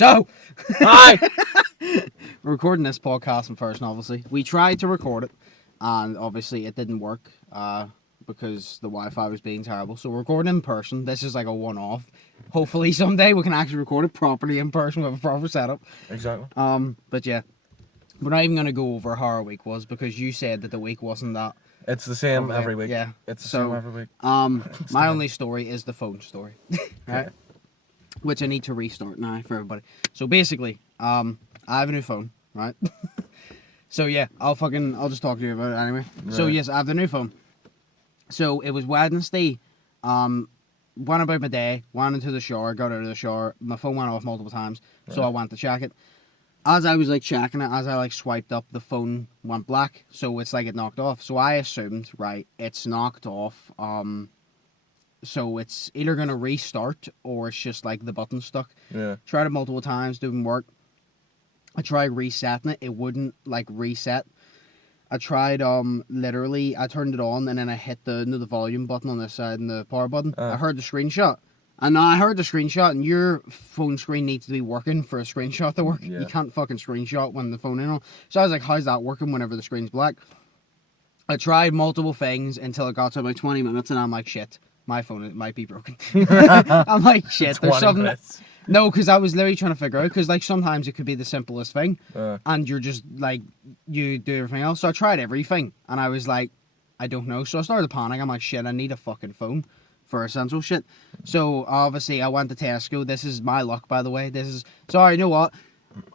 So, Hi! we're recording this podcast in person, obviously. We tried to record it, and obviously it didn't work because the Wi-Fi was being terrible. So we're recording in person. This is like a one-off. Hopefully someday we can actually record it properly in person with a proper setup. Exactly. But yeah, we're not even going to go over how our week was because you said that the week wasn't that. It's the same every week. Yeah. It's the same every week. My only story is the phone story. Right? Okay. Which I need to restart now for everybody. So basically, I have a new phone, right? So yeah, I'll just talk to you about it anyway. Right. So yes, I have the new phone. So it was Wednesday, went about my day, went into the shower, got out of the shower, my phone went off multiple times, so I went to check it. As I was like checking it, as I like swiped up, the phone went black, so it's like it knocked off. So I assumed, right, it's knocked off, so it's either gonna restart or it's just like the button stuck. Yeah. Tried it multiple times, didn't work. I tried resetting it, it wouldn't like reset. I tried literally I turned it on and then I hit the volume button on this side and the power button. I heard the screenshot. And now I heard the screenshot, and your phone screen needs to be working for a screenshot to work. Yeah. You can't fucking screenshot when the phone is on. So I was like, how's that working whenever the screen's black? I tried multiple things until it got to about 20 minutes, and I'm like, shit, my phone it might be broken. I'm like, shit, there's something. Minutes. No, because I was literally trying to figure out, because like sometimes it could be the simplest thing, and you're just like, you do everything else. So I tried everything, and I was like, I don't know. So I started to panic. I'm like, shit, I need a fucking phone for essential shit. So obviously I went to Tesco. This is my luck, by the way. Sorry, you know what?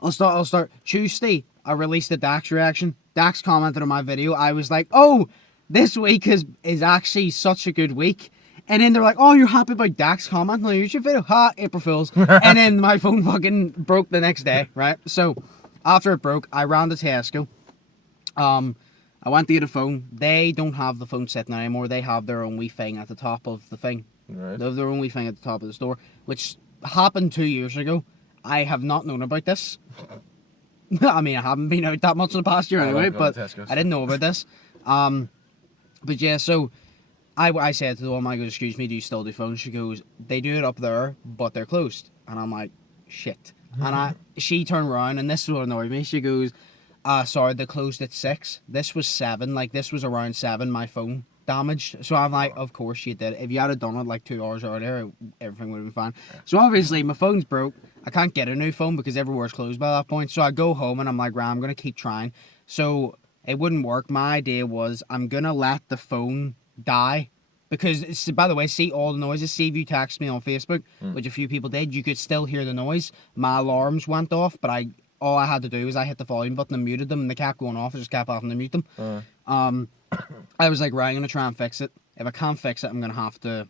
I'll start. Tuesday, I released the Dax reaction. Dax commented on my video. I was like, oh, this week is actually such a good week. And then they're like, oh, you're happy about Dax commenting on your YouTube video? Ha, April Fools. And then my phone fucking broke the next day, right? So after it broke, I ran to Tesco. I went to get a phone. They don't have the phone sitting anymore. They have their own wee thing at the top of the thing. Right. They have their own wee thing at the top of the store, which happened 2 years ago. I have not known about this. I mean, I haven't been out that much in the past year anyway, but I didn't know about this. But yeah, so I said to the woman, I go, excuse me, do you still do phones? She goes, they do it up there, but they're closed. And I'm like, shit. And she turned around, and this is what annoyed me. She goes, sorry, they closed at 6. This was 7. Like, this was around 7, my phone damaged. So I'm like, of course you did. If you had done it like 2 hours earlier, everything would have been fine. So obviously, my phone's broke. I can't get a new phone because everywhere's closed by that point. So I go home and I'm like, right, I'm going to keep trying. So it wouldn't work. My idea was I'm going to let the phone die. Because, by the way, see all the noises. See if you text me on Facebook, which a few people did, you could still hear the noise. My alarms went off, but all I had to do was I hit the volume button and muted them, and they kept going off. I just kept having to mute them. I was like, right, I'm going to try and fix it. If I can't fix it, I'm going to have to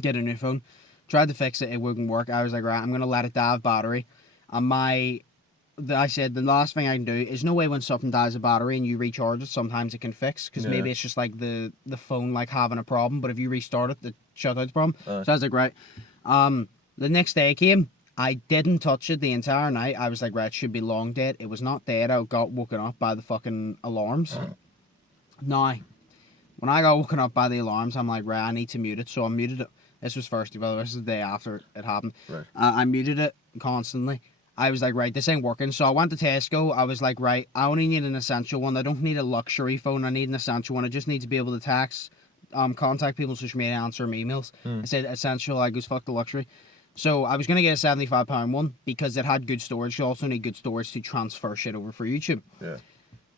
get a new phone. Tried to fix it, it wouldn't work. I was like, right, I'm going to let it die of battery. And I said, the last thing I can do is no way when something dies of battery and you recharge it, sometimes it can fix. Because maybe it's just like the phone like having a problem. But if you restart it, it shuts out the problem. So I was like, right. The next day came. I didn't touch it the entire night. I was like, right, it should be long dead. It was not dead. I got woken up by the fucking alarms. Now, when I got woken up by the alarms, I'm like, right, I need to mute it. So I muted it. This was Thursday, by the way. This is the day after it happened. Right. I muted it constantly. I was like, right, this ain't working. So I went to Tesco. I was like, right, I only need an essential one. I don't need a luxury phone. I need an essential one. I just need to be able to text, contact people on social media, answer them emails. I said essential. I goes, fuck the luxury. So I was going to get a £75 one because it had good storage. You also need good storage to transfer shit over for YouTube. Yeah.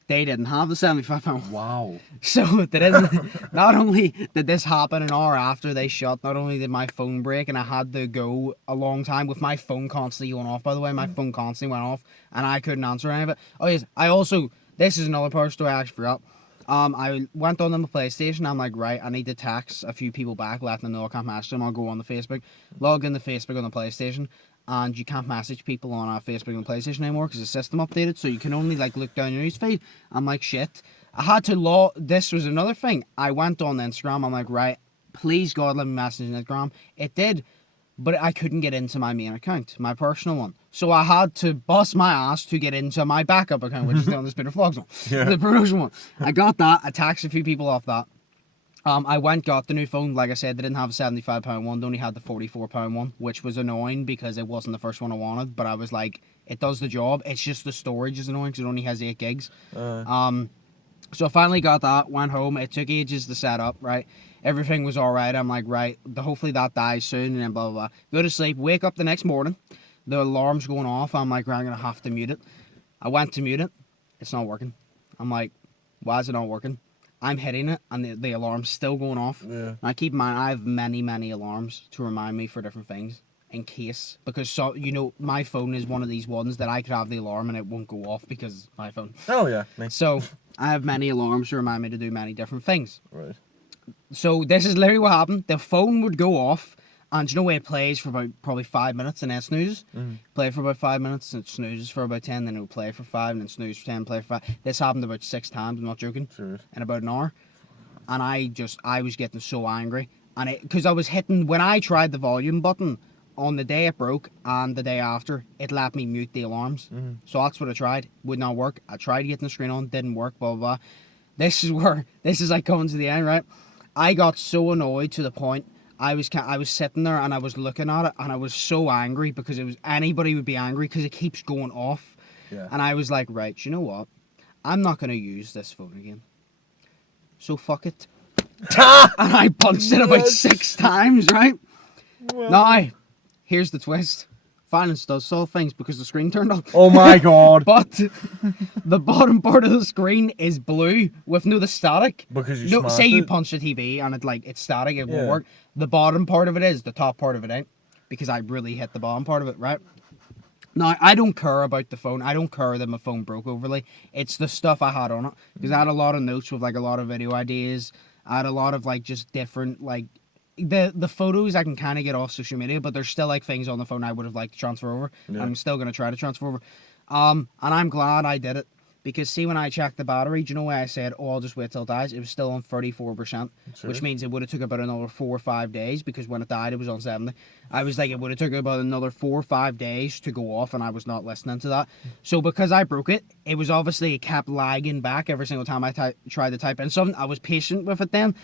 They didn't have the £75. Wow. So they didn't. Not only did this happen an hour after they shut, not only did my phone break and I had to go a long time with my phone constantly going off, by the way. My phone constantly went off and I couldn't answer any of it. Oh yes, this is another part story I actually forgot. I went on my PlayStation. I'm like, right, I need to text a few people back, letting them know I can't message them. I'll go on the Facebook, log in the Facebook on the PlayStation, and you can't message people on our Facebook and PlayStation anymore because the system updated, so you can only like look down your newsfeed. I'm like, shit. I had to this was another thing. I went on Instagram. I'm like, right, please God, let me message Instagram. It did, but I couldn't get into my main account, my personal one. So I had to bust my ass to get into my backup account, which is the Undisputed Vlogs one, the promotion one. I got that. I taxed a few people off that. I went, got the new phone. Like I said, they didn't have a £75 one. They only had the £44 one, which was annoying because it wasn't the first one I wanted. But I was like, it does the job. It's just the storage is annoying because it only has 8 gigs. So I finally got that, went home. It took ages to set up, right? Everything was all right. I'm like, right, hopefully that dies soon, and then blah, blah, blah. Go to sleep, wake up the next morning. The alarm's going off. I'm like, right, I'm going to have to mute it. I went to mute it. It's not working. I'm like, why is it not working? I'm hitting it, and the alarm's still going off. Yeah. And I keep in mind, I have many, many alarms to remind me for different things. In case, because so you know, my phone is one of these ones that I could have the alarm and it won't go off because it's my phone. Oh yeah, nice. So I have many alarms to remind me to do many different things. Right. So this is literally what happened. The phone would go off, and you know where it plays for about probably 5 minutes and then snoozes. Play for about 5 minutes and it snoozes for about 10, then it would play for 5 and then snooze for 10, play for 5. This happened about 6 times. I'm not joking. Sure. In about an hour, and I was getting so angry, and because I was hitting when I tried the volume button. On the day it broke and the day after, it let me mute the alarms. So that's what I tried. Would not work. I tried getting the screen on, didn't work, blah, blah, blah. This is like coming to the end, right? I got so annoyed to the point, I was sitting there and I was looking at it and I was so angry because anybody would be angry because it keeps going off. Yeah. And I was like, right, you know what? I'm not going to use this phone again. So fuck it. And I punched it about 6 times, right? Well. Now, here's the twist. Finance does solve things because the screen turned on. Oh my god. But the bottom part of the screen is blue with no the static. Because you say smashed you it? punch the TV and it's static, it won't Yeah. work. The bottom part of it is, the top part of it ain't. Because I really hit the bottom part of it, right? Now, I don't care about the phone. I don't care that my phone broke overly. It's the stuff I had on it. Because I had a lot of notes with like a lot of video ideas. I had a lot of like just different like the photos I can kind of get off social media, but there's still like things on the phone I would have liked to transfer over. Yeah. I'm still gonna try to transfer over. And I'm glad I did it because see when I checked the battery, do you know why I said, oh, I'll just wait till it dies? It was still on 34%, Sure. which means it would have took about another 4 or 5 days because when it died, it was on 70. I was like, it would have took about another 4 or 5 days to go off, and I was not listening to that. So because I broke it, it was obviously it kept lagging back every single time I tried to type in something. I was patient with it then.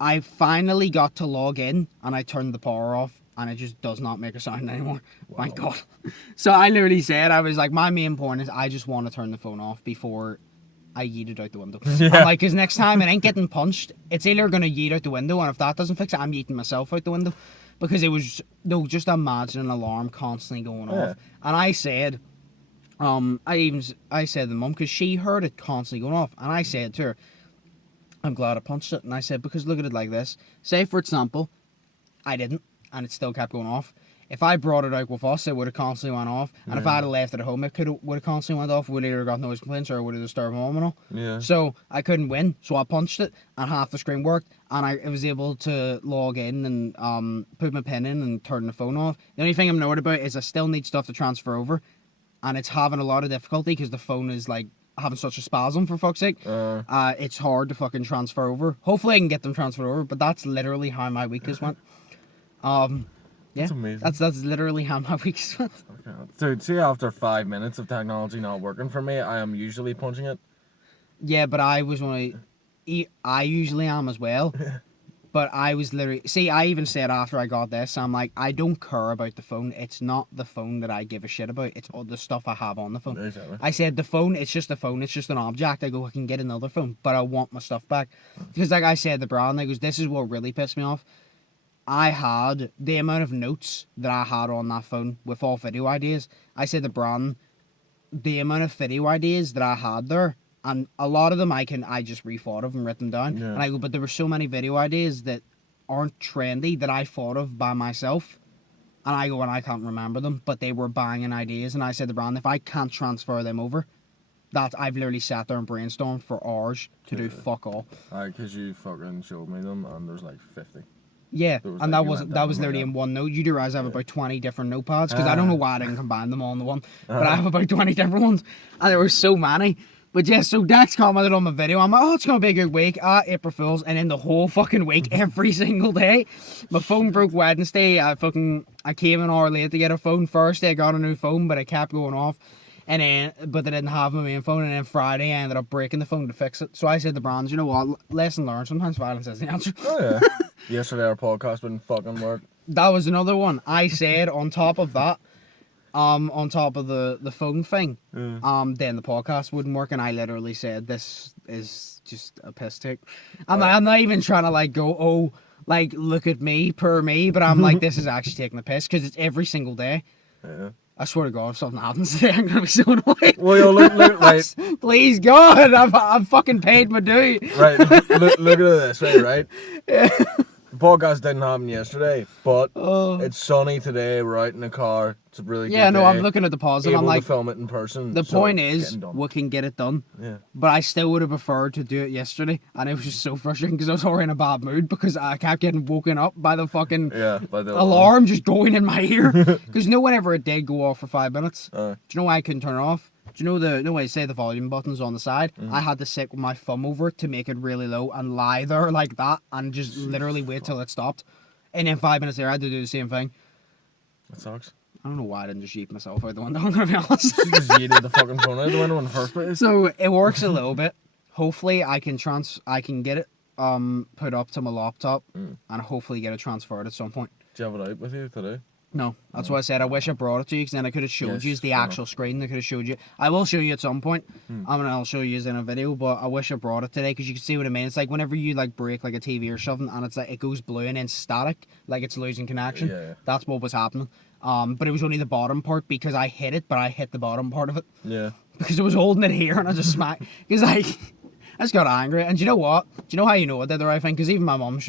I finally got to log in and I turned the power off and it just does not make a sound anymore. Wow. Thank God. So I literally said, I was like, my main point is I just want to turn the phone off before I yeet it out the window. Yeah. I'm like, because next time it ain't getting punched, it's either going to yeet out the window, and if that doesn't fix it, I'm yeeting myself out the window. Because it was, no, just imagine an alarm constantly going off. And I said, I said to mum, because she heard it constantly going off, and I said to her, I'm glad I punched it. And I said, because look at it like this. Say, for example, I didn't, and it still kept going off. If I brought it out with us, it would have constantly went off. And if I had left it at home, it would have constantly went off. Would either got noise complaints or would have disturbed mum and all. Yeah. So I couldn't win. So I punched it, and half the screen worked. And I was able to log in and put my pin in and turn the phone off. The only thing I'm annoyed about is I still need stuff to transfer over. And it's having a lot of difficulty because the phone is like having such a spasm, for fuck's sake. It's hard to fucking transfer over. Hopefully I can get them transferred over, but that's literally how my week has went. Yeah, That's amazing. That's literally how my week has went. Okay. Dude, see, after 5 minutes of technology not working for me, I am usually punching it. Yeah, but I usually am as well. But I was literally... See, I even said after I got this, I'm like, I don't care about the phone. It's not the phone that I give a shit about. It's all the stuff I have on the phone. Exactly. I said, the phone, it's just a phone. It's just an object. I go, I can get another phone, but I want my stuff back. Because like I said, the brand, I goes, this is what really pissed me off. I had the amount of notes that I had on that phone with all video ideas. I said, the brand, the amount of video ideas that I had there, and a lot of them I just rethought of and written down. Yeah. And I go, but there were so many video ideas that aren't trendy that I thought of by myself. And I go, and I can't remember them, but they were banging ideas. And I said to Brandon, if I can't transfer them over, that I've literally sat there and brainstormed for hours to do fuck all. Because you fucking showed me them and there's like 50. Yeah, There was and like that was literally in one note. You do realize I have about 20 different notepads, because I don't know why I didn't combine them all into one, but I have about 20 different ones, and there were so many. But yeah, so Dex commented on my video. I'm like, oh, it's going to be a good week. April Fools. And then the whole fucking week, every single day. My phone broke Wednesday. I came an hour late to get a phone. Thursday, I got a new phone, but it kept going off. But they didn't have my main phone, and then Friday I ended up breaking the phone to fix it. So I said to Brands, you know what, lesson learned, sometimes violence is the answer. Oh yeah. Yesterday our podcast wouldn't fucking work. That was another one. I said on top of that, on top of the phone thing, then the podcast wouldn't work, and I literally said this is just a piss take. I'm not even trying to like go, oh, like look at me, poor me, but I'm like, this is actually taking the piss because it's every single day. Yeah. I swear to God, if something happens today, I'm gonna be so annoyed. Well, yo, look, right. Please God, I've fucking paid my due. Right, look at this way, right? Yeah. The podcast didn't happen yesterday, but it's sunny today. We're out in the car. It's a really good day. I'm looking at the positive. I'm like, to film it in person. The point is, we can get it done. Yeah. But I still would have preferred to do it yesterday, and it was just so frustrating because I was already in a bad mood because I kept getting woken up by the fucking by the alarm just going in my ear. Because whenever it did go off for 5 minutes, do you know why I couldn't turn it off? Do you know way say the volume button's on the side? I had to sit with my thumb over it to make it really low and lie there like that and just literally wait till it stopped. And then 5 minutes later, I had to do the same thing. That sucks. I don't know why I didn't just yeet myself out the window, I'm gonna be honest. You just yeeted the fucking phone out the window in the first place. So it works a little bit. Hopefully I can get it put up to my laptop and hopefully get it transferred at some point. Do you have it out with you today? No, that's why I said I wish I brought it to you because then I could have showed you the actual screen. I could have showed you. I will show you at some point. I'll show you in a video, but I wish I brought it today because you can see what I mean. It's like whenever you like break like a TV or something and it's like it goes blue and then static, like it's losing connection. Yeah. That's what was happening. But it was only the bottom part because I hit it, but I hit the bottom part of it. Yeah. Because I was holding it here and I just smacked. Because like I just got angry. And do you know what? Do you know how you know I did the right thing? Because even my mum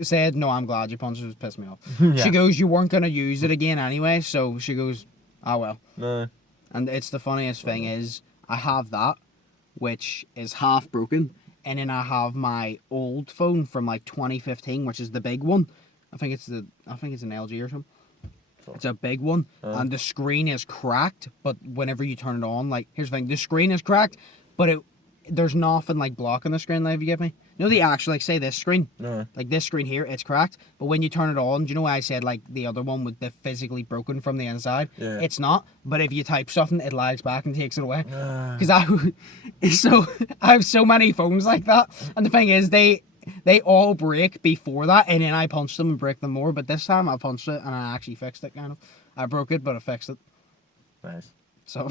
said, no, I'm glad you punched it. It was pissing me off. Yeah. She goes, you weren't going to use it again anyway. So she goes, oh well. No. And it's the funniest thing is I have that, which is half broken. And then I have my old phone from like 2015, which is the big one. I think it's an LG or something. It's a big one. And the screen is cracked. But whenever you turn it on, like, here's the thing. The screen is cracked, but there's nothing like blocking the screen, like, if you get me. You know the actual, like, say this screen? No. Like this screen here, it's cracked. But when you turn it on, do you know why I said, like, the other one with the physically broken from the inside? Yeah. It's not. But if you type something, it lags back and takes it away. Because I have so many phones like that. And the thing is, they all break before that, and then I punched them and break them more. But this time I punched it, and I actually fixed it, kind of. I broke it, but I fixed it. Nice. So,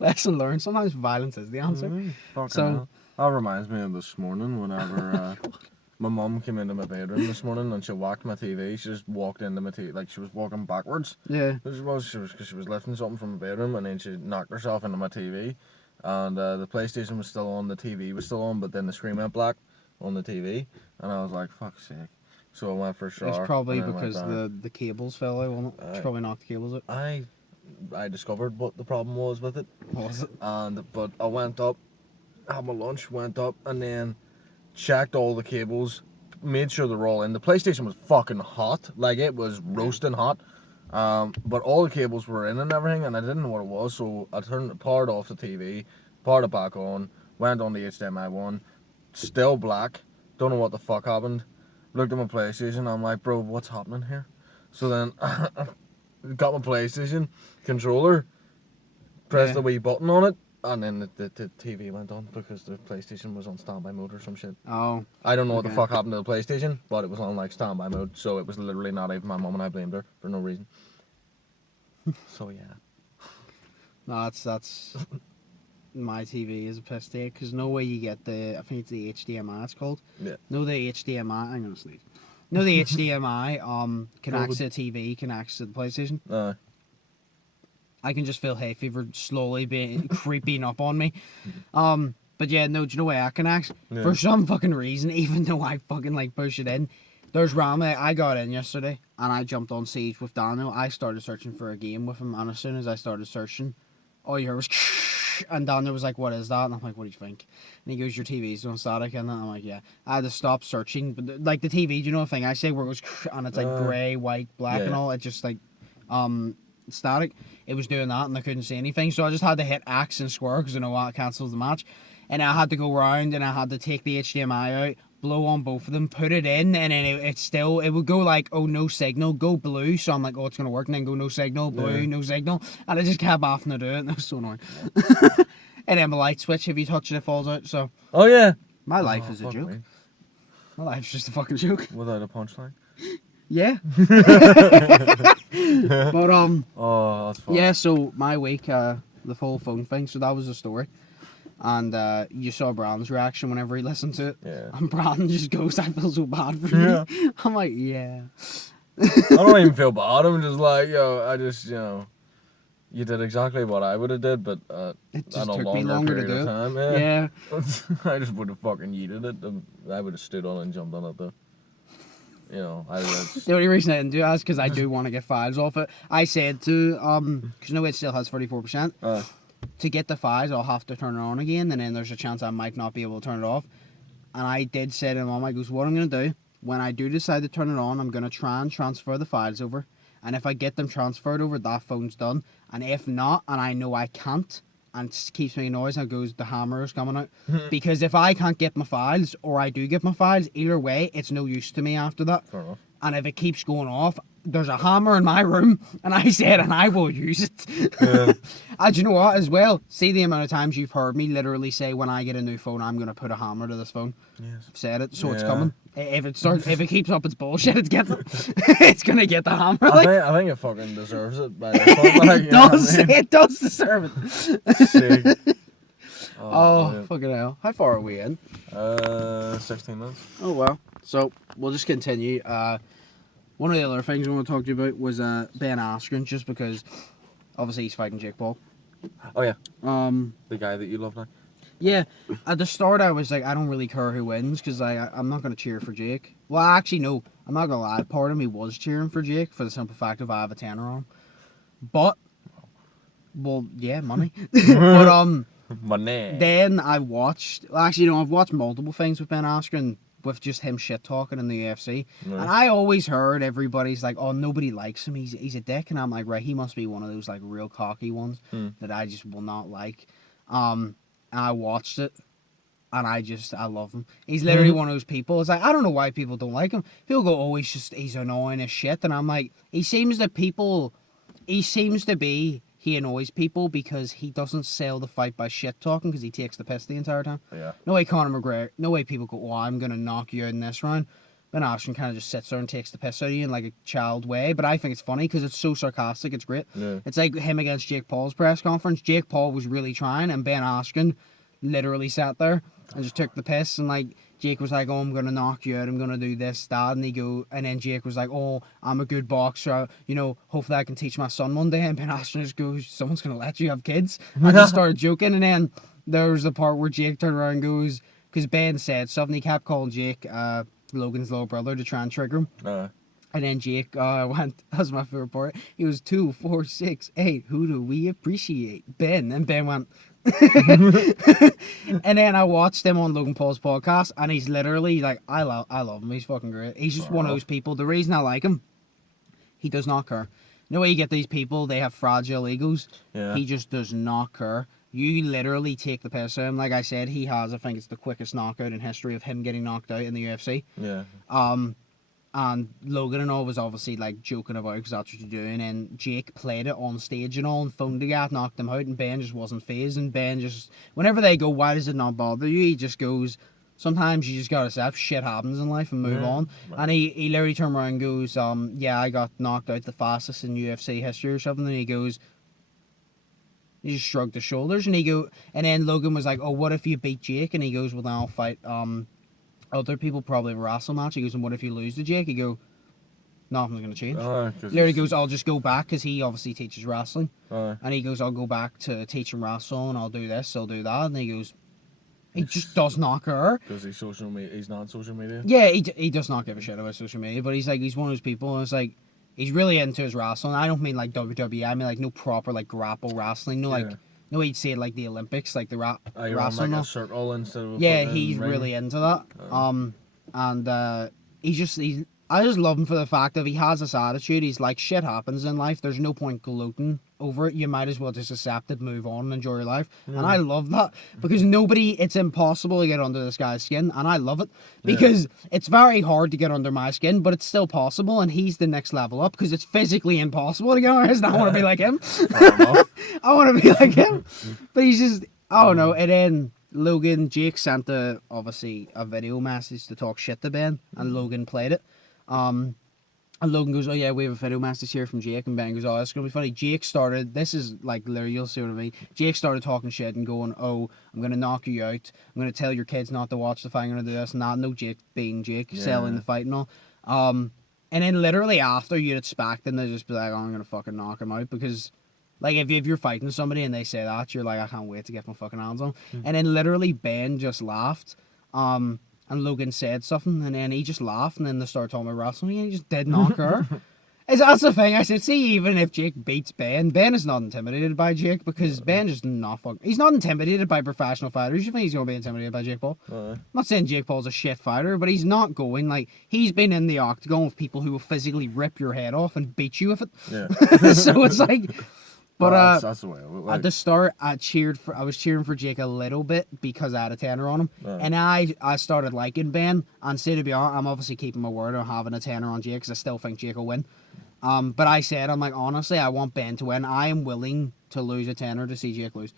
lesson learned. Sometimes violence is the answer. So that reminds me of this morning whenever my mum came into my bedroom this morning and she whacked my TV. She just walked into my TV like she was walking backwards. Yeah. Because she was lifting something from my bedroom and then she knocked herself into my TV. And the PlayStation was still on, the TV was still on, but then the screen went black on the TV. And I was like, fuck's sake. So I went for a shower. It's probably because the cables fell out, wasn't it? It's probably knocked the cables out. I discovered what the problem was with it. What was it? But I went up, had my lunch, went up, and then checked all the cables, made sure they're all in. The PlayStation was fucking hot, like it was roasting hot. But all the cables were in and everything, and I didn't know what it was, so I powered off the TV, powered it back on, went on the HDMI one, still black, don't know what the fuck happened. Looked at my PlayStation, I'm like, bro, what's happening here? So then got my PlayStation controller, pressed the wee button on it, and then the TV went on because the PlayStation was on standby mode or some shit. Oh. I don't know what the fuck happened to the PlayStation, but it was on like standby mode, so it was literally not even my mum, and I blamed her for no reason. So yeah. No, that's my TV is a piss take because no way you get I think it's the HDMI it's called. Yeah. No, the HDMI. I'm gonna sneeze. No, the HDMI connects to the TV, connects to the PlayStation. I can just feel hay fever slowly creeping up on me. But yeah, no, do you know why I connect? Yeah. For some fucking reason, even though I fucking like push it in, there's Rama. I got in yesterday and I jumped on Siege with Daniel. I started searching for a game with him, and as soon as I started searching, all you heard was and Daniel was like, what is that? And I'm like, what do you think? And he goes, your TV's doing static. And I'm like, yeah. I had to stop searching. But like the TV, do you know the thing I say where it goes and it's like grey, white, black and all? It just like static. It was doing that and I couldn't see anything. So I just had to hit X and square because I know what cancels the match. And I had to go round and I had to take the HDMI out, blow on both of them, put it in, and then it would go like, oh, no signal, go blue. So I'm like, oh, it's gonna work, and then go no signal, blue, no signal, and I just kept having to do it, and it was so annoying. And then my light switch, if you touch it, it falls out. So Oh yeah. my life is a joke. Me. My life's just a fucking joke. Without a punchline. Yeah. But Oh, that's fun. yeah. So my week, the whole phone thing. So that was the story. And you saw Brandon's reaction whenever he listened to it. Yeah. And Brandon just goes, I feel so bad for you. I'm like, yeah. I don't even feel bad. I'm just like, I just, you did exactly what I would have did, but It just at a took me longer longer to period do of it. time. Yeah. I just would have fucking yeeted it. I would have stood on it and jumped on it though. The only reason I didn't do that is because I do want to get files off it. I said to, because it still has 34%. To get the files, I'll have to turn it on again, and then there's a chance I might not be able to turn it off. And I did say to him, I goes, what I'm going to do, when I do decide to turn it on, I'm going to try and transfer the files over. And if I get them transferred over, that phone's done. And if not, and I know I can't, and it keeps making noise, and it goes, the hammer is coming out. Because if I can't get my files, or I do get my files, either way, it's no use to me after that. Fair enough. And if it keeps going off, there's a hammer in my room, and I said, and I will use it. Yeah. And you know what, as well, see the amount of times you've heard me literally say, when I get a new phone, I'm going to put a hammer to this phone. Yes. I've said it, so it's Yeah. coming. If it keeps up its bullshit, it's going to get the hammer. I think it fucking deserves it. By this point, like, It does deserve it. Sick. Oh, fucking hell. How far are we in? 16 minutes. Oh, well. So, we'll just continue. One of the other things I want to talk to you about was Ben Askren, just because obviously he's fighting Jake Paul. Oh yeah. The guy that you love now. Yeah, at the start I was like, I don't really care who wins, because I'm not going to cheer for Jake. Well, actually, no, I'm not going to lie. Part of me was cheering for Jake for the simple fact of I have a tenner on. But, well, yeah, money. But, Money. then I watched, actually, I've watched multiple things with Ben Askren, with just him shit talking in the UFC. Nice. And I always heard everybody's like, oh, nobody likes him, he's a dick. And I'm like, right, he must be one of those like real cocky ones that I just will not like. And I watched it, and I love him. He's literally one of those people. It's like, I don't know why people don't like him. People go, oh, he's annoying as shit. And I'm like, he seems to be, he annoys people because he doesn't sell the fight by shit talking, because he takes the piss the entire time. Yeah. No way Conor McGregor, no way people go, oh, I'm going to knock you out in this round. Ben Askren kind of just sits there and takes the piss out of you in like a child way, but I think it's funny because it's so sarcastic, it's great. Yeah. It's like him against Jake Paul's press conference. Jake Paul was really trying, and Ben Askren literally sat there and just took the piss, and like Jake was like, oh, I'm gonna knock you out, I'm gonna do this, that, and then Jake was like, oh, I'm a good boxer, hopefully I can teach my son one day. And Ben Askren just goes, someone's gonna let you have kids? I just started joking, and then there was the part where Jake turned around and goes, because Ben said something, he kept calling Jake Logan's little brother to try and trigger him. And then Jake went, that's my favorite part, he was 2, 4, 6, 8, who do we appreciate? Ben. And Ben went, and then I watched him on Logan Paul's podcast, and he's literally like, I love him, he's fucking great. He's just one of those people, the reason I like him, he does not care. You know where you get these people, they have fragile egos. Yeah. He just does not care. You literally take the piss out of him. Like I said, he has, I think it's the quickest knockout in history of him getting knocked out in the UFC. Yeah. And Logan and all was obviously like joking about, because that's what you're doing. And Jake played it on stage and all, and phoned the guy, knocked him out, and Ben just wasn't fazed. And Ben just, whenever they go, why does it not bother you? He just goes, sometimes you just gotta accept shit happens in life and move on. Right. And he literally turned around and goes, yeah, I got knocked out the fastest in UFC history or something. And he goes, he just shrugged his shoulders, and and then Logan was like, oh, what if you beat Jake? And he goes, well, then I'll fight other people, probably have a wrestle match. He goes, and what if you lose to Jake? He go, nothing's going to change. Larry goes, I'll just go back, because he obviously teaches wrestling. And he goes, I'll go back to teach him wrestle, and I'll do this, I'll do that. And he goes, he just does not care. Because he's social media, he's not social media? Yeah, he does not give a shit about social media, but he's like, he's one of those people, and it's like, he's really into his wrestling. I don't mean like WWE, I mean like no proper like grapple wrestling, no, he'd say it like the Olympics, like the wrestling. Like a circle instead of he's really into that. And I just love him for the fact that he has this attitude. He's like, shit happens in life. There's no point gloating over it. You might as well just accept it, move on, and enjoy your life. And I love that because it's impossible to get under this guy's skin. And I love it because it's very hard to get under my skin, but it's still possible. And he's the next level up because it's physically impossible to get under his skin. I want to be like him. I want to be like him. But he's just, I don't know. And then Jake sent obviously a video message to talk shit to Ben, and Logan played it. And Logan goes, oh yeah, we have a video message here from Jake, and Ben goes, oh, that's going to be funny. Jake started, this is like literally, you'll see what I mean. Jake started talking shit and going, oh, I'm going to knock you out. I'm going to tell your kids not to watch the fight. I'm going to do this and that. No, Jake being Jake, selling the fight and all. And then literally after, you'd expect them to just be like, oh, I'm going to fucking knock him out because... Like, if you're fighting somebody and they say that, you're like, I can't wait to get my fucking hands on. And then literally Ben just laughed. And Logan said something, and then he just laughed, and then they started talking about wrestling, and he just did knock her. That's the thing. I said, see, even if Jake beats Ben is not intimidated by Jake, because Ben just not fucking... He's not intimidated by professional fighters. You think he's going to be intimidated by Jake Paul? I'm not saying Jake Paul's a shit fighter, but he's not going, like... He's been in the octagon with people who will physically rip your head off and beat you with it. Yeah. So it's like... But that's the way like. At the start, I was cheering for Jake a little bit because I had a tenner on him, and I started liking Ben. And say to be honest, I'm obviously keeping my word on having a tenner on Jake because I still think Jake will win. But I said, I'm like, honestly, I want Ben to win. I am willing to lose a tenner to see Jake lose.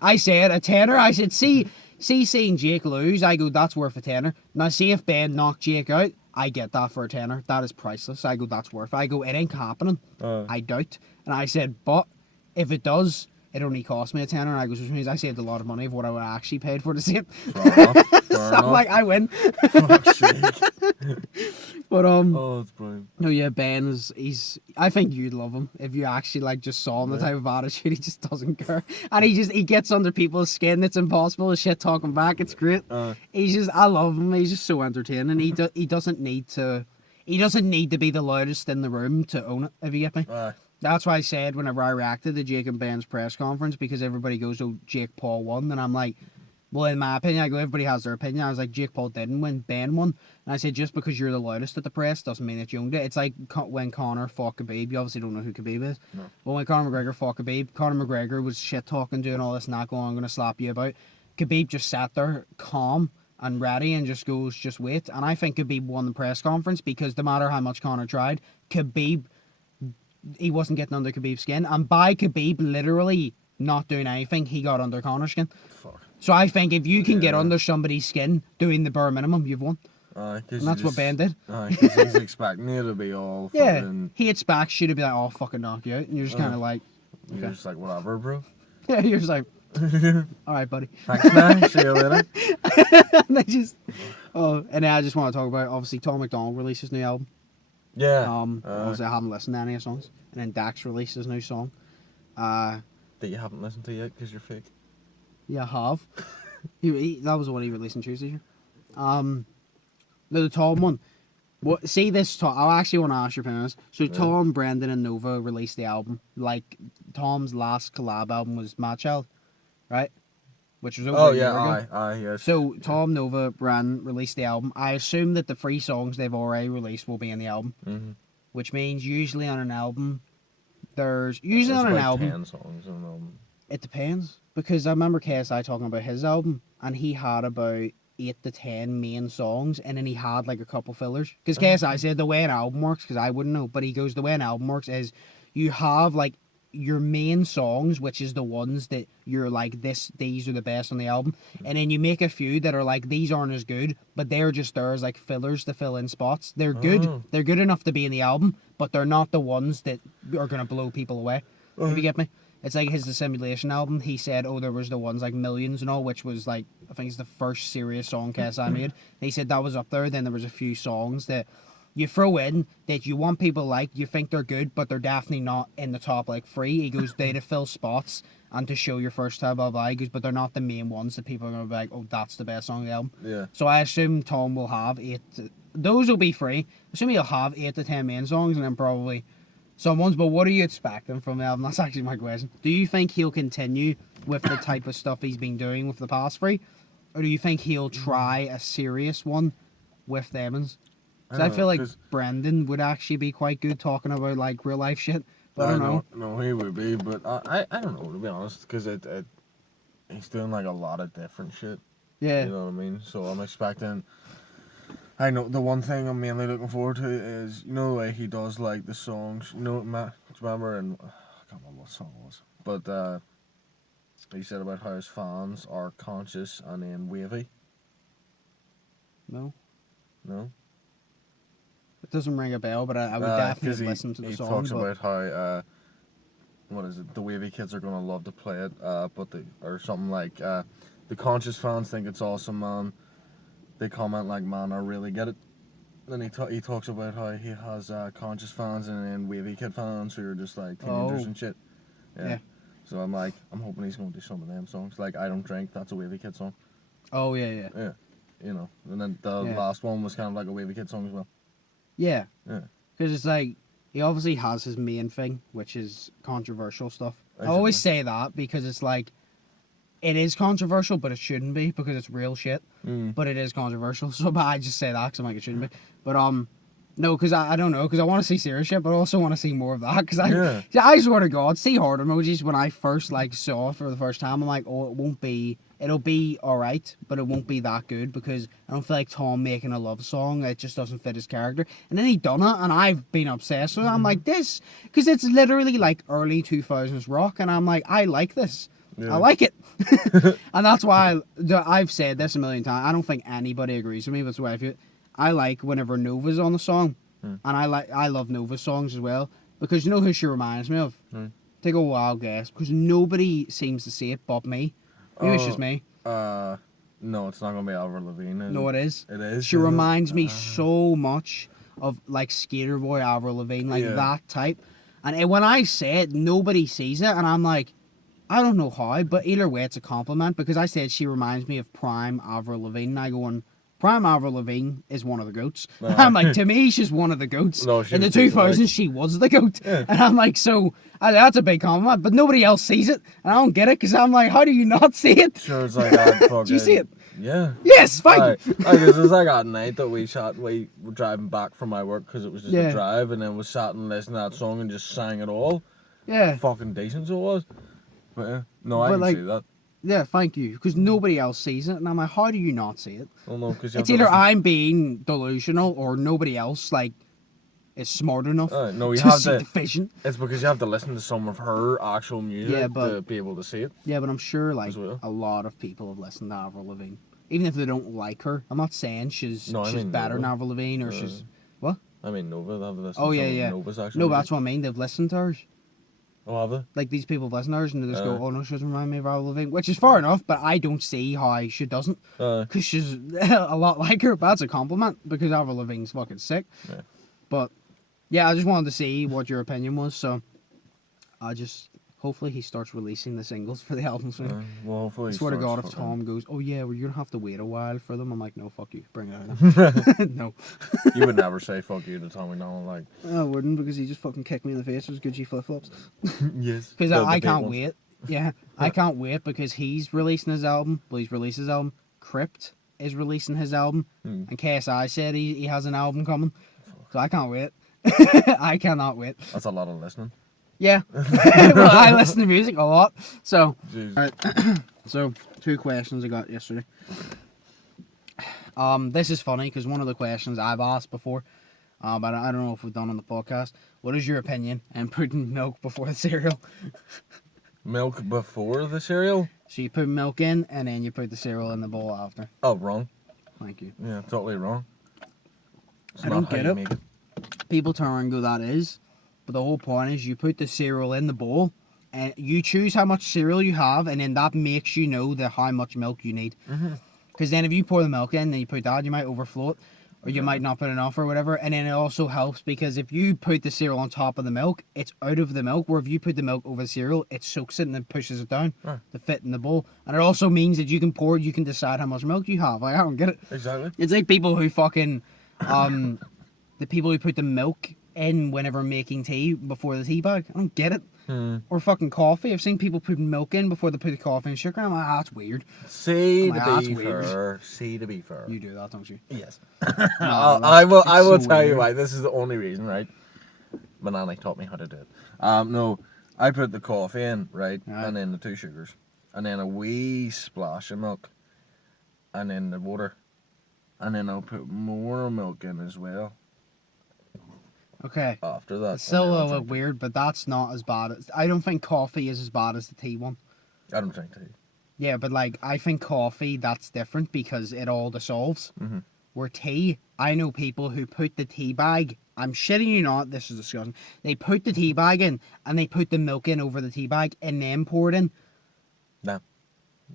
I said a tenner. I said, seeing Jake lose, I go, that's worth a tenner. Now see if Ben knocked Jake out. I get that for a tenner. That is priceless. I go, that's worth it. I go, it ain't happening. I doubt. And I said, but if it does, it only cost me a tenner. And I go, which means I saved a lot of money of what I would actually paid for to see it. So I'm like, I win. But oh, it's brilliant. No, yeah, Ben I think you'd love him if you actually like just saw him, the type of attitude. He just doesn't care, and he gets under people's skin. It's impossible to shit talk him back. It's great. I love him. He's just so entertaining. He doesn't need to be the loudest in the room to own it. If you get me. That's why I said whenever I reacted to Jake and Ben's press conference, because everybody goes, oh, Jake Paul won, and I'm like, well, in my opinion, I go, everybody has their opinion. I was like, Jake Paul didn't win, Ben won. And I said, just because you're the loudest at the press doesn't mean that you owned it. It's like when Conor fought Khabib. You obviously don't know who Khabib is. No. But when Conor McGregor fought Khabib, Conor McGregor was shit-talking, doing all this, not going, I'm going to slap you about. Khabib just sat there, calm and ready, and just goes, just wait. And I think Khabib won the press conference because no matter how much Conor tried, he wasn't getting under Khabib's skin. And by Khabib literally not doing anything, he got under Conor's skin. Fuck. So I think if you can get under somebody's skin doing the bare minimum, you've won. And that's what Ben did. Because he's expecting it to be all fucking... He expects you to be like, oh, fucking knock you out. And you're just kind of like... Okay. You're just like, whatever, bro. Yeah, you're just like, all right, buddy. Thanks, man. See you later. And then I just want to talk about, obviously, Tom McDonald released his new album. Yeah. Obviously, I haven't listened to any of his songs. And then Dax released his new song. That you haven't listened to yet because you're fake. Yeah, I have. That was the one he released on Tuesday. The Tom one. See this, Tom, I actually want to ask your opinion. So Tom, Brendan, and Nova released the album. Like, Tom's last collab album was Mad Child, right? Which was over a year ago. Yes. So Tom, Nova, Brandon released the album. I assume that the 3 songs they've already released will be in the album. Mm-hmm. Which means usually on an album, there's 10 songs on an album. It depends. Because I remember KSI talking about his album, and he had about 8 to 10 main songs, and then he had like a couple fillers. Because KSI said the way an album works, because I wouldn't know, but he goes, the way an album works is you have like your main songs, which is the ones that you're like, these are the best on the album, and then you make a few that are like, these aren't as good, but they're just there as like fillers to fill in spots. They're good. They're good enough to be in the album, but they're not the ones that are going to blow people away. If you get me? It's like The Simulation album. He said, there was the ones like Millions and all, which was like, I think it's the first serious song KSI made. And he said that was up there. Then there was a few songs that you throw in that you want people like, you think they're good, but they're definitely not in the top like 3. He goes, they to fill spots and to show your first time, blah, blah. He goes, but they're not the main ones that people are going to be like, oh, that's the best song of the album. Yeah. So I assume Tom will have 8. Those will be free. Assuming he'll have 8 to 10 main songs and then probably some ones, but what are you expecting from the album? That's actually my question. Do you think he'll continue with the type of stuff he's been doing with the past 3? Or do you think he'll try a serious one with Demons? So I feel like 'cause Brendan would actually be quite good talking about like real life shit. But I don't know. No, he would be, but I don't know, to be honest, because he's doing like a lot of different shit. Yeah. You know what I mean? So I'm expecting. I know the one thing I'm mainly looking forward to is, you know, the way he does like the songs. You know, Matt, do you remember? And I can't remember what song it was, but he said about how his fans are conscious and then wavy. No. No. It doesn't ring a bell, but I would definitely listen to the song. He talks about how what is it? The wavy kids are gonna love to play it, but or something like the conscious fans think it's awesome, man. They comment like, "Man, I really get it." Then he talks about how he has conscious fans and then wavy kid fans who are just like teenagers and shit. Yeah. So I'm hoping he's gonna do some of them songs. Like I Don't Drink, that's a wavy kid song. Oh yeah. Yeah. You know, and then the last one was kind of like a wavy kid song as well. Yeah. Yeah. Because it's like, he obviously has his main thing, which is controversial stuff. Exactly. I always say that because it's like, it is controversial, but it shouldn't be because it's real shit. But it is controversial, so but I just say that because I'm like, it shouldn't be. But no, because I don't know, because I want to see serious shit, but I also want to see more of that. Because I swear to God, see heart emojis when I first like saw it for the first time, I'm like, oh, it'll be alright, but it won't be that good because I don't feel like Tom making a love song. It just doesn't fit his character. And then he done it, and I've been obsessed with it. I'm like, this, because it's literally like early 2000s rock, and I'm like, I like this. Yeah. I like it. And that's why I've said this a million times. I don't think anybody agrees with me, but it's the way I feel. I like whenever Nova's on the song, and I love Nova's songs as well, because you know who she reminds me of? Take a wild guess, because nobody seems to see it but me. Maybe it's just me. No, it's not gonna be Avril Lavigne. No, it is. It is. She reminds me so much of like Skater Boy, Avril Lavigne, like that type. And when I say it, nobody sees it, and I'm like, I don't know how, but either way, it's a compliment, because I said she reminds me of Prime Avril Lavigne, and I go on, Prime Avril Lavigne is one of the goats. I'm like, to me, she's one of the goats. No, in the 2000s, she was the goat. Yeah. And I'm like, so, that's a big compliment, but nobody else sees it, and I don't get it, because I'm like, how do you not see it? Sure, it's like that fucking... Do you see it? Yeah. Yes, fine. Because it's like at night that we were driving back from my work, because it was just a drive, and then we sat and listened to that song and just sang it all. Yeah. Fucking decent so it was. But no, I can see that. Yeah, thank you. Because nobody else sees it, and I'm like, how do you not see it? Well, no, because it's either I'm being delusional or nobody else like is smart enough to see the vision. It's because you have to listen to some of her actual music to be able to see it. Yeah, but I'm sure like a lot of people have listened to Avril Lavigne, even if they don't like her. I'm not saying she's better than Avril Lavigne or she's what? I mean Nova. They've listened. Oh yeah. Nova's actually. No, that's what I mean. They've listened to hers. Oh, have they? Like, these people have listened to hers and they just go, oh no, she doesn't remind me of Avril Lavigne, which is fair enough, but I don't see how she doesn't, because she's a lot like her, but that's a compliment, because Avril Lavigne's fucking sick. Yeah. But, yeah, I just wanted to see what your opinion was, so hopefully he starts releasing the singles for the album soon. Well, hopefully I swear to God, if Tom goes, oh yeah, well, you're gonna have to wait a while for them, I'm like, no, fuck you, bring it out. No. You would never say fuck you to Tommy Nolan, like. I wouldn't, because he just fucking kicked me in the face with his Gucci flip-flops. Yes. Because I can't wait. Yeah, I can't wait because he's releasing his album. Well, he's released his album. Crypt is releasing his album. And KSI said he has an album coming. So I can't wait. I cannot wait. That's a lot of listening. Yeah. Well, I listen to music a lot. So, right. So 2 questions I got yesterday. This is funny because one of the questions I've asked before, but I don't know if we've done on the podcast. What is your opinion on putting milk before the cereal? Milk before the cereal? So you put milk in and then you put the cereal in the bowl after. Oh, wrong. Thank you. Yeah, totally wrong. I don't get it. People turn around and go, that is. But the whole point is you put the cereal in the bowl and you choose how much cereal you have, and then that makes you know how much milk you need. Because then if you pour the milk in and you put that, you might overflow it, or you might not put enough or whatever. And then it also helps because if you put the cereal on top of the milk, it's out of the milk, where if you put the milk over the cereal, it soaks it and then pushes it down to fit in the bowl. And it also means that you can decide how much milk you have. Like, I don't get it. Exactly. It's like people who fucking, the people who put the milk in whenever making tea before the tea bag. I don't get it. Hmm. Or fucking coffee. I've seen people put milk in before they put the coffee and sugar. I'm like, that's weird. See, I'm like, to that's be weird. fair. See, to be fair. You do that, don't you? Yes. No, I will so tell you weird. why. This is the only reason, right? Banana taught me how to do it. No, I put the coffee in, right? Right. And then the 2 sugars. And then a wee splash of milk. And then the water. And then I'll put more milk in as well Okay. after that. It's still and a then I'll little drink weird, but that's not as bad. I don't think coffee is as bad as the tea one. it. I don't drink tea. Yeah, but like, I think coffee, that's different because it all dissolves. Mm-hmm. Where tea, I know people who put the tea bag, I'm shitting you not, this is disgusting. They put the tea bag in and they put the milk in over the tea bag and then pour it in.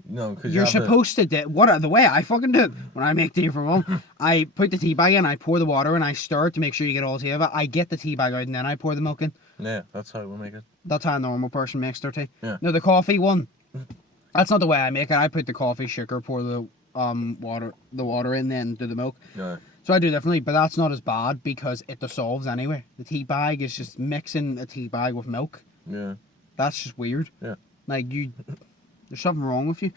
No, because You're supposed to do the way I fucking do it when I make tea for mum. I put the tea bag in, I pour the water and I stir it to make sure you get all the tea of it. I get the tea bag out and then I pour the milk in. Yeah, that's how we make it. That's how a normal person makes their tea. Yeah. No, the coffee one, that's not the way I make it. I put the coffee, sugar, pour the water in, then do the milk. Yeah. So I do differently, but that's not as bad because it dissolves anyway. The tea bag is just mixing a tea bag with milk. Yeah. That's just weird. Yeah. Like there's something wrong with you.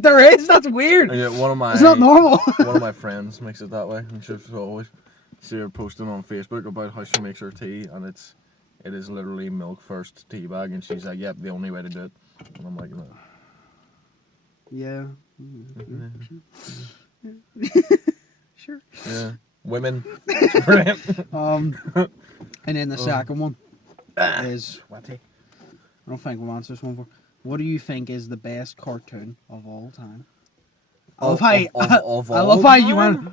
there is. That's weird. And yeah, It's not normal. one of my friends makes it that way, and she's always see her posting on Facebook about how she makes her tea, and it is literally milk first tea bag, and she's like, "Yep, the only way to do it." And I'm like, "No." Yeah. Sure. Yeah, women. It's brilliant. And then the second one is sweaty. I don't think we'll answer this one for. What do you think is the best cartoon of all time? I love how you went.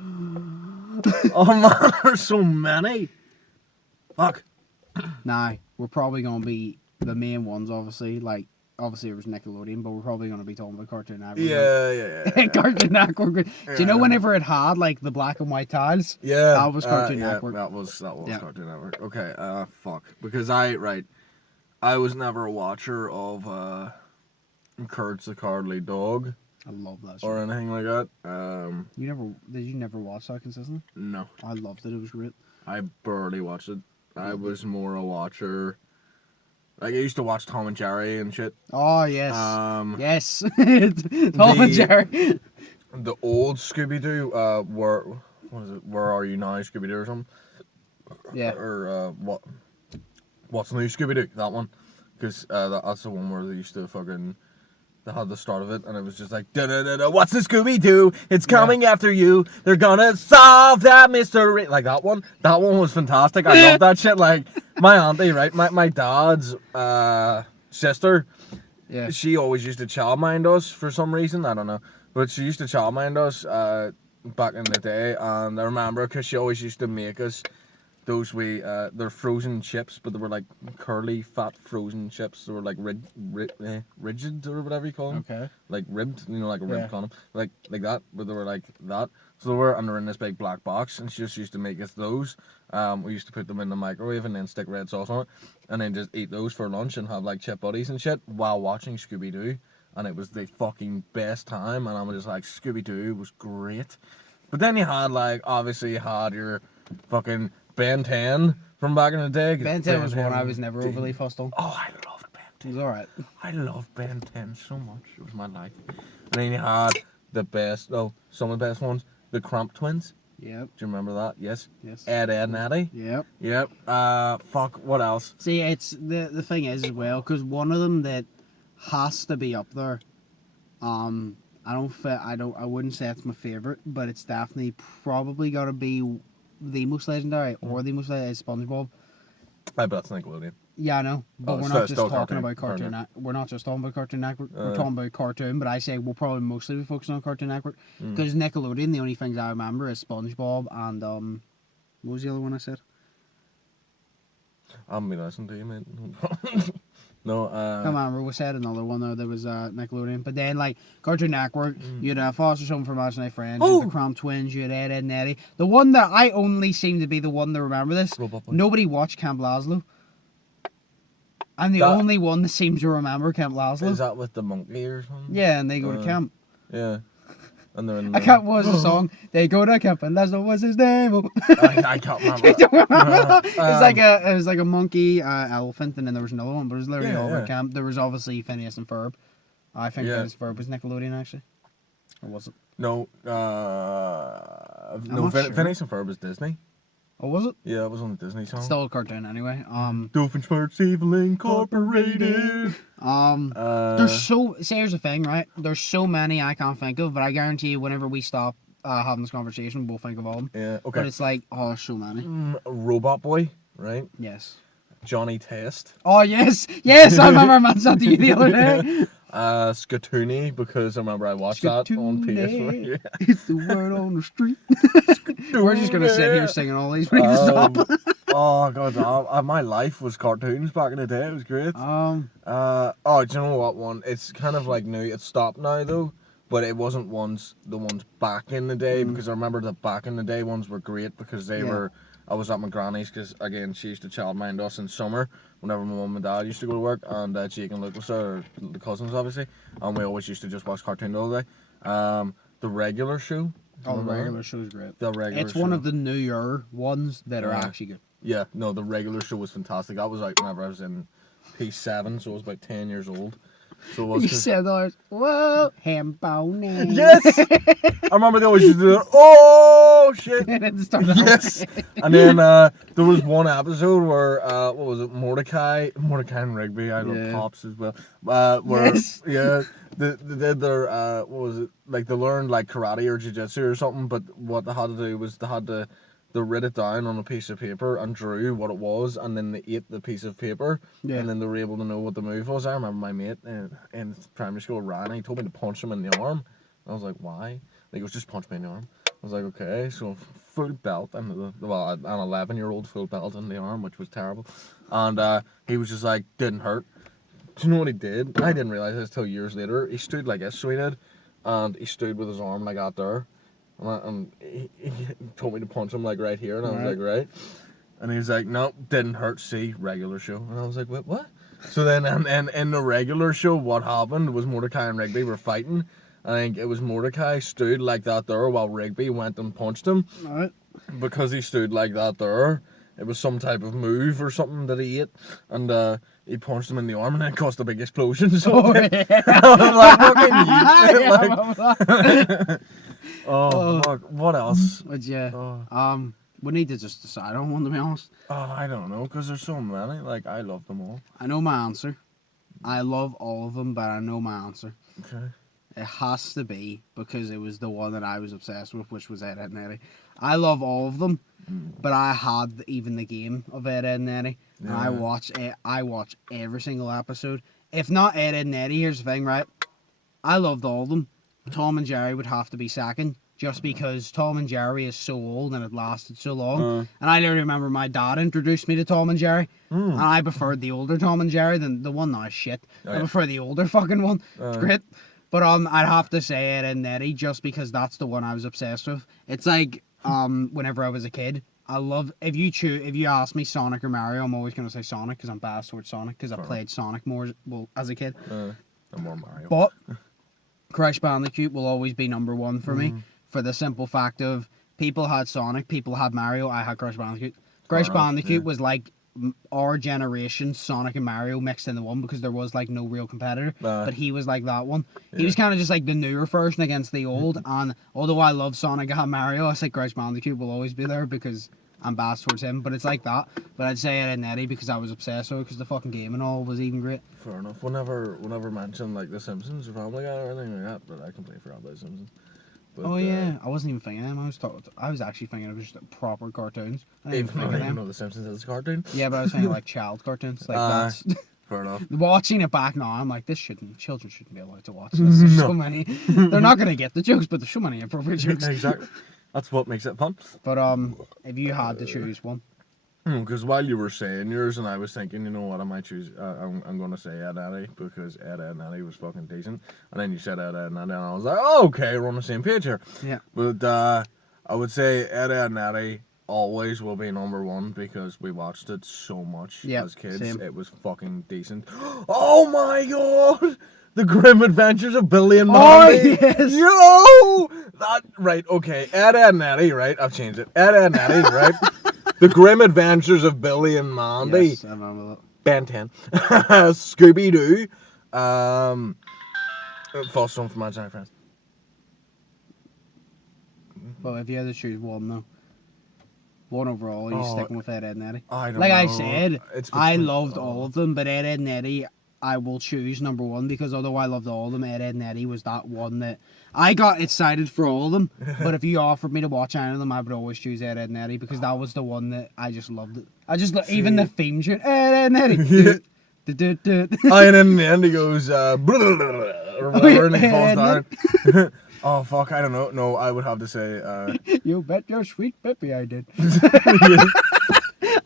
Oh man, there's so many. Fuck. Nah, we're probably gonna be the main ones. Obviously it was Nickelodeon, but we're probably gonna be talking about Cartoon Network. Yeah. Cartoon Network. Do you know whenever it had like the black and white tiles? Yeah. That was Cartoon yeah, Network. That was Yeah. Cartoon Network. Okay. Fuck. Because I was never a watcher of Courage the Cowardly Dog I love that show. or anything like that. Did you never watch that consistently? No. I loved it. It was great. I barely watched it. I was more a watcher. Like I used to watch Tom and Jerry and shit. Oh yes. Yes. Tom and Jerry. The old Scooby Doo. Where are you now, Scooby Doo or something? Yeah. Or What's New Scooby Doo? That one, because that's the one where they used to fucking. They had the start of it, and it was just like, da-da-da-da, what's the Scooby-Doo? It's coming after you. They're gonna solve that mystery. Like that one. That one was fantastic. I love that shit. Like, my auntie, right? My dad's sister, Yeah. she always used to childmind us for some reason. I don't know. But she used to childmind us back in the day, and I remember because she always used to make us those they're frozen chips, but they were like curly, fat frozen chips. They were like rigid or whatever you call them. Okay. Like ribbed, like a ribbed Yeah. condom, like that. But they were like that. So they were, and they're in this big black box, and she just used to make us those. We used to put them in the microwave and then stick red sauce on it, and then just eat those for lunch and have like chip buddies and shit while watching Scooby Doo. And it was the fucking best time, and I'm just like, Scooby Doo was great. But then you had obviously you had your fucking Ben 10 from back in the day. Ben 10 was one I was never overly fussed on. Oh, I loved Ben 10. It was alright. I loved Ben 10 so much. It was my life. And then you had some of the best ones, the Crump Twins. Yep. Do you remember that? Yes. Yes. Ed and Eddie. Yep. Yep. Fuck. What else? See, it's the thing is as well, because one of them that has to be up there. I wouldn't say it's my favorite, but it's definitely probably gotta be the most legendary or the most legendary is SpongeBob. I bet it's Nickelodeon. Yeah, I know, but we're still- not just still talking Cartoon. about Cartoon. We're not just talking about Cartoon Network. We're talking about cartoon, but I say we'll probably mostly be focusing on Cartoon Network because Nickelodeon. The only things I remember is SpongeBob and what was the other one I said? I haven't been listening to you, mate. No. I remember we said another one though. There was Nickelodeon, but then like Cartoon Network, you had Foster Something for Imaginary Friends, you had the Crump Twins, you had Ed, and Eddie. The one that I only seem to be the one to remember this. Nobody watched Camp Lazlo. I'm the only one that seems to remember Camp Lazlo. Is that with the monkey or something? Yeah, and they go to camp. Yeah. And they're in I can't. What was the song? They go to camp and that's not what's his name. I can't remember. I don't remember. It was like a monkey, elephant, and then there was another one. But it was literally all about camp. There was obviously Phineas and Ferb. I think Phineas and Ferb was Nickelodeon actually, or was it? No, Phineas and Ferb was Disney. Oh, was it? Yeah, it was on the Disney channel. Still a cartoon anyway. Doofenshmirtz Evil Incorporated. Here's the thing, right? There's so many I can't think of, but I guarantee you, whenever we stop having this conversation, we'll think of all of them. Yeah, okay. But it's like, oh, there's so many. Robot Boy, right? Yes. Johnny Test. Oh, yes. Yes, I remember I mentioned that to you the other day. Skatoony, because I remember I watched that on PS4. Yeah. It's the word on the street. We're just going to sit here singing all these. We need to stop. Oh, God. My life was cartoons back in the day. It was great. Do you know what one? It's kind of like new. It's stopped now, though. But it wasn't the ones back in the day, because I remember the back in the day ones were great because they were... I was at my granny's because, again, she used to childmind us in summer whenever my mum and dad used to go to work, and Jake and Luke was there, the cousins, obviously, and we always used to just watch cartoons all day. The regular show. Oh, the regular show is great. It's one of the newer ones that are actually good. Yeah, no, the regular show was fantastic. That was out whenever I was in P7, so I was about 10 years old. So it was. You said that. Whoa, ham bone. Yes! I remember they always used to do it. Oh, shit! And then start yes! And then there was one episode where, what was it, Mordecai and Rigby, I love Pops as well. Where, they did their, what was it, like they learned like karate or jiu-jitsu or something, but what they had to do was they wrote it down on a piece of paper and drew what it was, and then they ate the piece of paper, and then they were able to know what the move was. I remember my mate in primary school, Ryan, he told me to punch him in the arm. I was like, why? Like, he goes, just punch me in the arm. I was like, okay. So full belt, and an 11-year-old full belt in the arm, which was terrible. And he was just like, didn't hurt. Do you know what he did? I didn't realize this till years later. He stood like this, so he did, and he stood with his arm like out there. And he told me to punch him like right here, and I was like, right. And he was like, no, didn't hurt. See, regular show. And I was like, wait, what? So then, and in the regular show, what happened was Mordecai and Rigby were fighting. I think it was Mordecai stood like that there while Rigby went and punched him. Right. Because he stood like that there. It was some type of move or something that he ate, and he punched him in the arm, and then it caused a big explosion. So I'm like, fucking fuck. What else? But we need to just decide on one, to be honest. I don't know, because there's so many. Like, I love them all. I know my answer. I love all of them, but I know my answer. Okay. It has to be, because it was the one that I was obsessed with, which was Ed, Edd and Eddy. I love all of them, but I had even the game of Ed, Edd and Eddy. And I watch every single episode. If not Ed, Edd and Eddy, here's the thing, right? I loved all of them. Tom and Jerry would have to be second, just because Tom and Jerry is so old and it lasted so long. And I literally remember my dad introduced me to Tom and Jerry, and I preferred the older Tom and Jerry than the one now is shit. I prefer the older fucking one. It's great. But I'd have to say Ed, Edd and Eddy, just because that's the one I was obsessed with. It's like whenever I was a kid, I love, if you ask me Sonic or Mario, I'm always gonna say Sonic, because I'm biased towards Sonic, because I played Sonic more as a kid. I'm more Mario. But Crash Bandicoot will always be number one for me, for the simple fact of people had Sonic, people had Mario, I had Crash Bandicoot. Crash Bandicoot was like our generation Sonic and Mario mixed into one, because there was like no real competitor, but he was like that one. He was kind of just like the newer version against the old, and although I love Sonic and Mario, I say Crash Bandicoot will always be there because I'm biased towards him, but it's like that. But I'd say Ed, Edd and Eddy because I was obsessed with it, because the fucking game and all was even great. Fair enough. Whenever mentioned like The Simpsons or Family Guy or anything like that, but I completely forgot about The Simpsons. But, I wasn't even thinking of them. I was actually thinking of just proper cartoons. I didn't even know The Simpsons as a cartoon. Yeah, but I was thinking like child cartoons. Like that's fair enough. Watching it back now, I'm like, children shouldn't be allowed to watch this. There's so many. They're not gonna get the jokes, but there's so many appropriate jokes. Exactly. That's what makes it fun. But if you had to choose one. Because while you were saying yours, and I was thinking, you know what, I might choose. I'm going to say Ed, Eddy, because Ed, Edd and Eddy was fucking decent. And then you said Ed, Edd and Eddy, and I was like, oh, okay, we're on the same page here. Yeah. But I would say Ed, Edd and Eddy always will be number one, because we watched it so much as kids. Same. It was fucking decent. Oh my god! The Grim Adventures of Billy and Mandy. Oh, yes. Yo! Right, okay. Ed and Eddie, right? I've changed it. Ed and Eddie, right? The Grim Adventures of Billy and Mandy. Yes, I remember that. Ben 10. Scooby-Doo. False Stone from My Giant Friends. Well, if you had to choose one, though. One overall, are you sticking with Ed, and Eddie? I don't like know. I said, I between- loved all of them, but Ed, and Eddie, I will choose number one because although I loved all of them, Ed, and Eddie was that one that I got excited for all of them. But if you offered me to watch any of them, I would always choose Ed, and Eddie because that was the one that I just loved it. Even the theme tune, Ed, and Eddie. Yeah. And and in the end he goes, or whatever, and he falls down. Oh, fuck, I don't know. No, I would have to say, You bet your sweet Peppy I did. I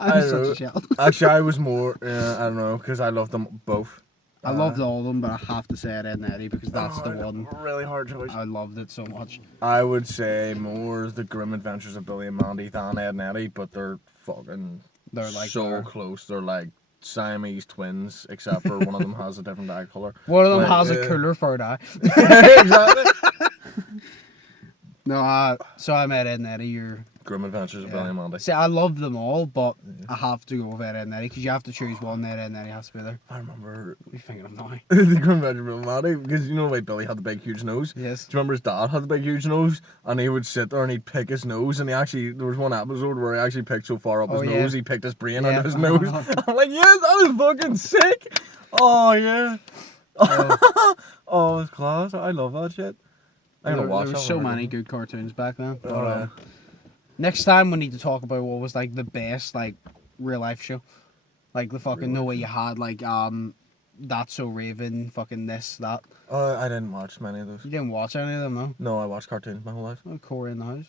I'm don't such know. a shell. Actually, I was more, I don't know, because I loved them both. I loved all of them, but I have to say Ed, and Eddie because that's the one. Really hard choice. I loved it so much. I would say more The Grim Adventures of Billy and Mandy than Ed and Eddie, but they're fucking They're like so close. They're like Siamese twins, except for one of them has a different eye color. One of them Like, has a cooler third eye. Exactly. No, so I met Ed and Eddie. You're Grim Adventures of Billy and Mandy. See, I love them all, but I have to go with Ed and Eddie because you have to choose one. Ed and Eddie has to be there. I remember What are you thinking of now? The Grim Adventures of Billy and Mandy, because you know like Billy had the big huge nose. Yes. Do you remember his dad had the big huge nose, and he would sit there and he'd pick his nose, and there was one episode where he actually picked so far up his nose, he picked his brain out of his nose. I'm like, yes, that was fucking sick. Oh yeah. Oh, it was class. I love that shit. There were so many good cartoons back then. Oh, yeah. Next time we need to talk about what was like the best like real life show, like the fucking no way you had like That's So Raven, fucking this that. I didn't watch many of those. You didn't watch any of them, no? No, I watched cartoons my whole life. Oh, Corey in the House.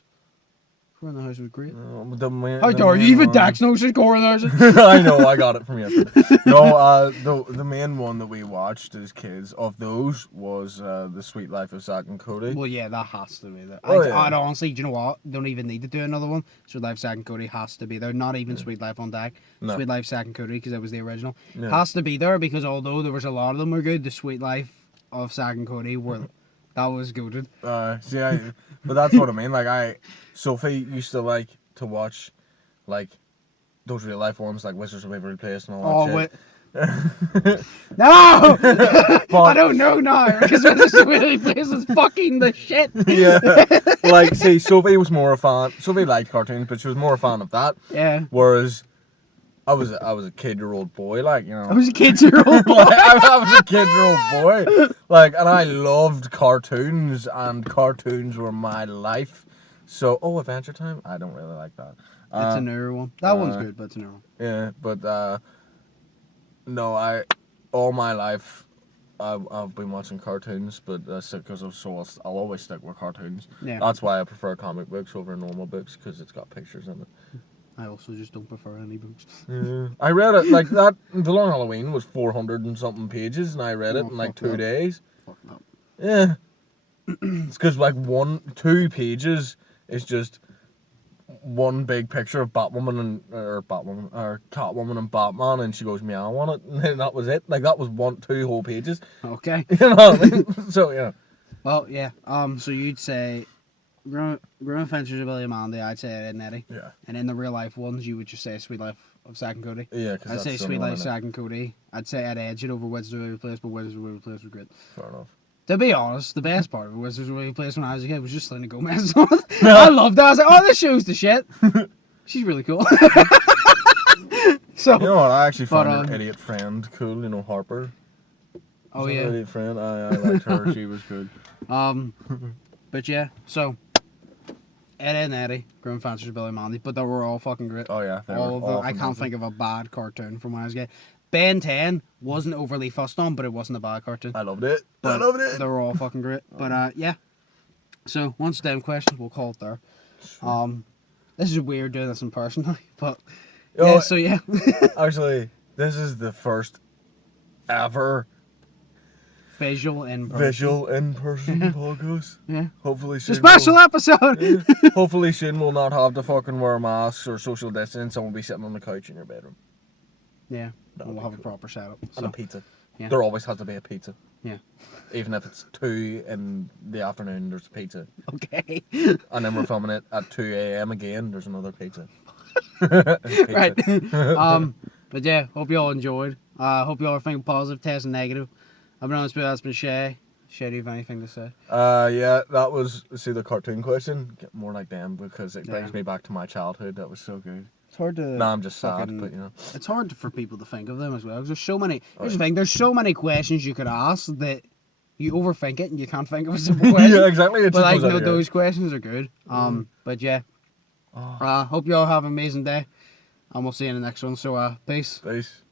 Corey in the House was great. How dare you? Even Dax knows it's Corey in the House. I know, I got it from yesterday. No, the main one that we watched as kids of those was The Sweet Life of Zack and Cody. Well, yeah, that has to be there. Yeah. I'd honestly, do you know what? Don't even need to do another one. Sweet Life, Zack and Cody has to be there. Not even Sweet Life on Deck. No. Sweet Life, Zack and Cody, because it was the original. Yeah. Has to be there because although there was a lot of them were good, the Sweet Life of Zack and Cody that was goated. But that's what I mean. Like Sophie used to like to watch, like those real life ones, like Wizards of Waverly Place and all that shit. No! I don't know now because Wizards of Waverly Place is fucking the shit. Yeah. Like, see, Sophie was more a fan. Sophie liked cartoons, but she was more a fan of that. Yeah. Whereas I was a kid-year-old boy, like, you know. I was a kid-year-old boy. I was a kid-year-old boy. Like, and I loved cartoons, and cartoons were my life. So, Adventure Time? I don't really like that. It's a newer one. That one's good, but it's a newer one. Yeah, but, no, all my life, I've been watching cartoons, but that's because I'll always stick with cartoons. Yeah. That's why I prefer comic books over normal books, because it's got pictures in it. I also just don't prefer any books. Yeah. I read it, like, The Long Halloween was 400 and something pages, and I read it in, like, 2 days. Fuck that. Yeah. It's because, like, 2 pages is just one big picture of Catwoman and Batman, and she goes meow on it, and then that was it. Like, that was 2 whole pages. Okay. You know what I mean? So, yeah. Well, yeah. So you'd say Grim Adventures of Billy and Mandy, I'd say Ed and Eddie. Yeah. And in the real life ones, you would just say Sweet Life of Zack and Cody. Yeah, because I'd say Sweet Life, Zack and Cody. I'd say I'd edge it over Wizards of Waverly Place, but Wizards of Waverly Place was great. Fair enough. To be honest, the best part of Wizards of Waverly Place when I was a kid was just Selena Gomez. I loved that. I was like, oh, this show's the shit. She's really cool. So, you know what? I actually found her idiot friend cool. You know, Harper. Oh, yeah. Idiot friend. I liked her. She was good. But yeah, so Ed and Eddie, Grim Adventures of Billy and Mandy, but they were all fucking great. Oh yeah, all of them. I can't think of a bad cartoon from when I was a kid. Ben 10 wasn't overly fussed on, but it wasn't a bad cartoon. I loved it. But they were all fucking great. But yeah. So once them questions, we'll call it there. This is weird doing this in person, but yeah. So yeah. Actually, this is the first ever visual in person podcast. Yeah. Hopefully, it's a special episode. Yeah. Hopefully, soon we'll not have to fucking wear masks or social distance, and we'll be sitting on the couch in your bedroom. Yeah. We'll have a proper setup. And a pizza. Yeah. There always has to be a pizza. Yeah. Even if it's 2 in the afternoon, there's pizza. Okay. And then we're filming it at 2 a.m. again, there's another pizza. Right. But yeah, hope you all enjoyed. Hope you all are thinking positive, testing negative. I've been honest with you, that's been Shay. Shay, do you have anything to say? Yeah, that was, see, the cartoon question. Get more like them because it brings me back to my childhood. That was so good. It's hard to. Nah, I'm just sad, but you know. It's hard for people to think of them as well. 'Cause there's so many. Here's the thing. There's so many questions you could ask that you overthink it and you can't think of a simple question. Yeah, exactly. It But like, just goes out of your those questions are good. But yeah. Hope you all have an amazing day, and we'll see you in the next one. So, peace. Peace.